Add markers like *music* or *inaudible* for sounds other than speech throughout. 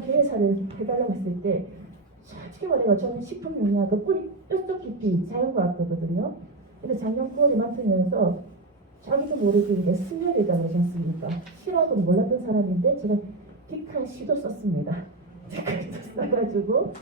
기획사를 해달라고 했을 때 솔직히 말해요. 저는 식품 영양학과 뿌리 뼛속 깊이 자연과학도거든요. 근데 작년 9월에 맡으면서 자기도 모르게 이제 스며들다 그러지 않습니까? 싫어도 몰랐던 사람인데 제가 디칼 시도 썼습니다. *laughs* 디칼 도 써가지고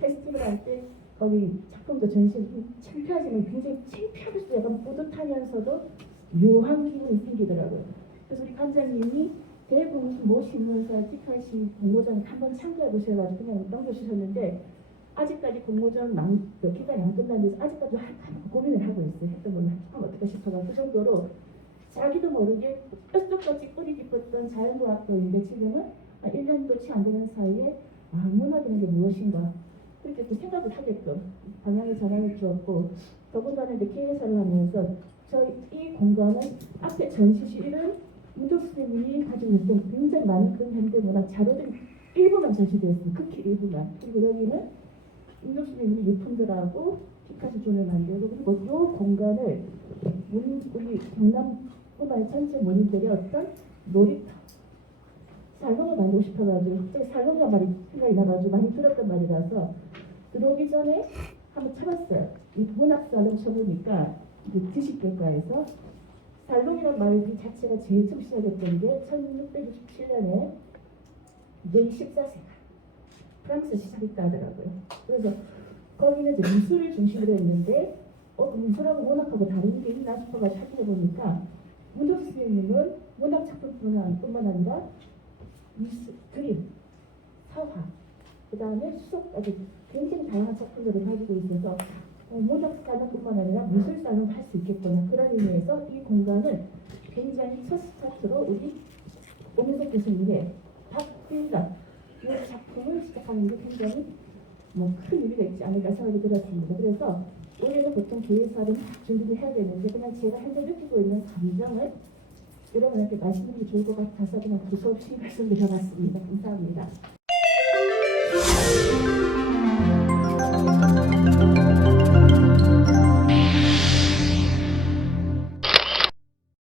페스티벌 할때 거기 작품도 전시 창피하지만 굉장히 창피하면서도 약간 뿌듯하면서도 묘한 기분이 생기더라고요. 그래서 우리 관장님이 대부분 모시면서 티카시 공모전 한번 참가해 보셔가지고 그냥 넘겨주셨는데 아직까지 공모전 만, 그 기간이 안 끝났는데 아직까지 한, 한 고민을 하고 있어요. 했던 걸 하면 어떨까 싶어서 그 정도로 자기도 모르게 뼛속까지 뿌리 깊었던 자연과학도인데 지금은 1년도 채 안 되는 사이에 아, 문학이라는 게 무엇인가 그렇게 또 생각을 하게끔 방향을 전환해 주었고 더군다나 이제 기획사를 하면서 저희 이 공간은 앞에 전시실은 선생님이 가지고 있던 굉장히 많은 큰 현대문학 자료들이 일부만 전시되어 있습니다. 극히 일부만. 그리고 여기는 문덕 선생님이 유품들하고 피카소 존을 만들고 그리고 이 공간을 문, 우리 경남뿐만 전체 문인들의 어떤 놀이터 살롱을 만들고 싶어가지고 갑자기 살롱이란 말이 생각이 나가지고 많이 들었던 말이라서 들어오기 전에 한번 쳐봤어요. 이 문학 살롱 쳐보니까 이제 지식교과에서 살롱이란 말 자체가 제일 처음 시작했던 게 1667년에 르이 14세가 프랑스에서 시작했다 하더라고요. 그래서 거기는 이제 미술을 중심으로 했는데 어, 미술하고 문학하고 다른 게 있나 싶어가지고 찾아보니까 문덕 선생님은 문학 작품뿐만 아니라 미술, 그림, 사화, 그 다음에 수석까지 굉장히 다양한 작품들을 가지고 있어서 사는뿐만 아니라 미술 사는 할수 있겠구나 그런 의미에서 이 공간을 굉장히 첫 스타트로 우리 오민석 교수님의 박필감 이 작품을 시작하는 게 굉장히 뭐큰 의미가 있지 않을까 생각이 들었습니다. 그래서 원래는 보통 기획사를 막 준비를 해야 되는데 그냥 제가 현재 느끼고 있는 감정을 여러분한테 말씀드리기 좋을 것 같아서 그냥 두서없이 *laughs* 말씀드려봤습니다. 감사합니다.